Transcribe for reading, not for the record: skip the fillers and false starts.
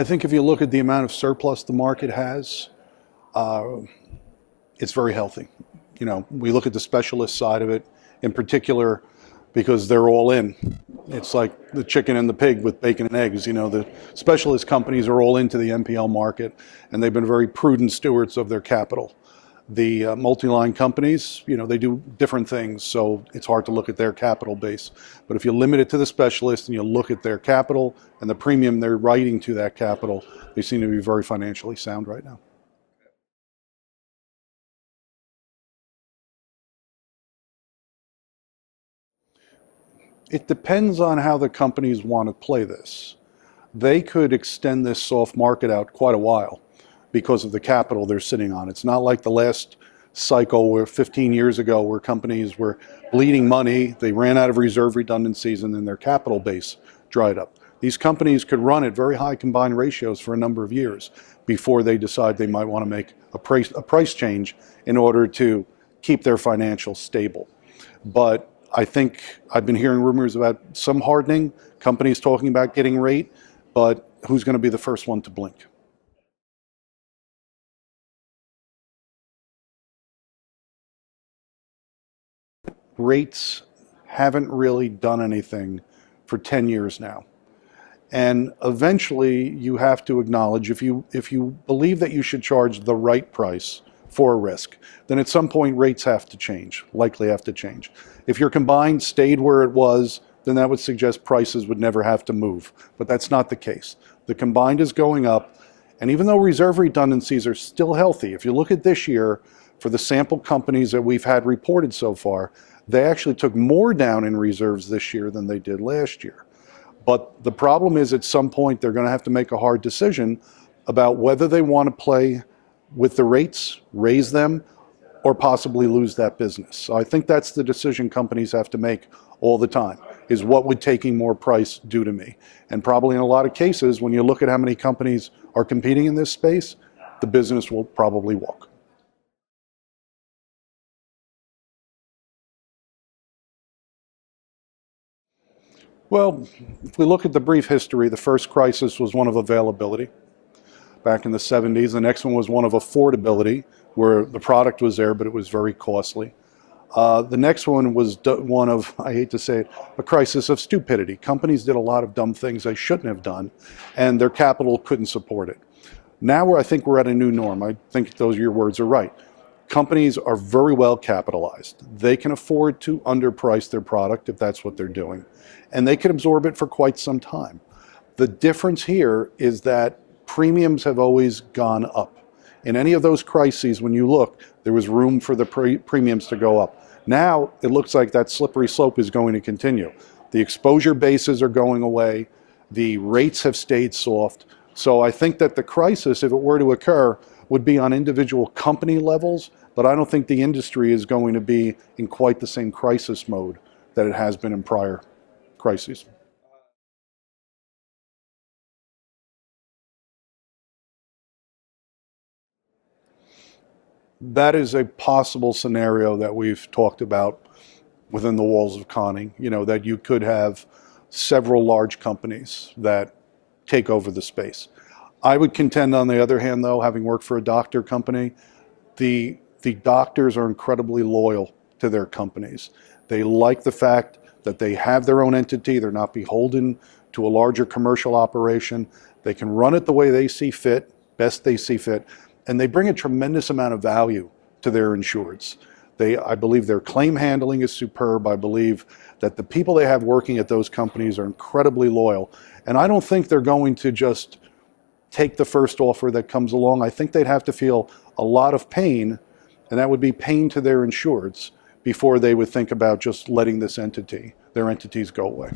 I think if you look at the amount of surplus the market has, it's very healthy. You know, we look at the specialist side of it in particular because they're all in. It's like the chicken and the pig with bacon and eggs. You know, the specialist companies are all into the MPL market, and they've been very prudent stewards of their capital. The multi-line companies, you know, they do different things, so it's hard to look at their capital base. But if you limit it to the specialist and you look at their capital and the premium they're writing to that capital, they seem to be very financially sound right now. It depends on how the companies want to play this. They could extend this soft market out quite a while because of the capital they're sitting on. It's not like the last cycle where 15 years ago where companies were bleeding money, they ran out of reserve redundancies, and then their capital base dried up. These companies could run at very high combined ratios for a number of years before they decide they might want to make a price change in order to keep their financials stable. But I think I've been hearing rumors about some hardening, companies talking about getting rate, but who's going to be the first one to blink? Rates haven't really done anything for 10 years now. And eventually you have to acknowledge if you believe that you should charge the right price for a risk, then at some point rates have to change, likely have to change. If your combined stayed where it was, then that would suggest prices would never have to move. But that's not the case. The combined is going up, and even though reserve redundancies are still healthy, if you look at this year, for the sample companies that we've had reported so far, they actually took more down in reserves this year than they did last year. But the problem is at some point they're going to have to make a hard decision about whether they want to play with the rates, raise them, or possibly lose that business. So I think that's the decision companies have to make all the time, is what would taking more price do to me? And probably in a lot of cases, when you look at how many companies are competing in this space, the business will probably walk. Well, if we look at the brief history, the first crisis was one of availability back in the 70s. The next one was one of affordability, where the product was there, but it was very costly. The next one was one of, I hate to say it, a crisis of stupidity. Companies did a lot of dumb things they shouldn't have done, and their capital couldn't support it. Now I think we're at a new norm. I think your words are right. Companies are very well capitalized. They can afford to underprice their product if that's what they're doing, and they can absorb it for quite some time. The difference here is that premiums have always gone up. In any of those crises, when you look, there was room for the premiums to go up. Now, it looks like that slippery slope is going to continue. The exposure bases are going away. The rates have stayed soft. So I think that the crisis, if it were to occur, would be on individual company levels, but I don't think the industry is going to be in quite the same crisis mode that it has been in prior crises. That is a possible scenario that we've talked about within the walls of Conning, you know, that you could have several large companies that take over the space. I would contend, on the other hand, though, having worked for a doctor company, the doctors are incredibly loyal to their companies. They like the fact that they have their own entity. They're not beholden to a larger commercial operation. They can run it the way they see fit, best they see fit, and they bring a tremendous amount of value to their insureds. I believe their claim handling is superb. I believe that the people they have working at those companies are incredibly loyal. And I don't think they're going to just take the first offer that comes along. I think they'd have to feel a lot of pain, and that would be pain to their insureds, before they would think about just letting their entities go away.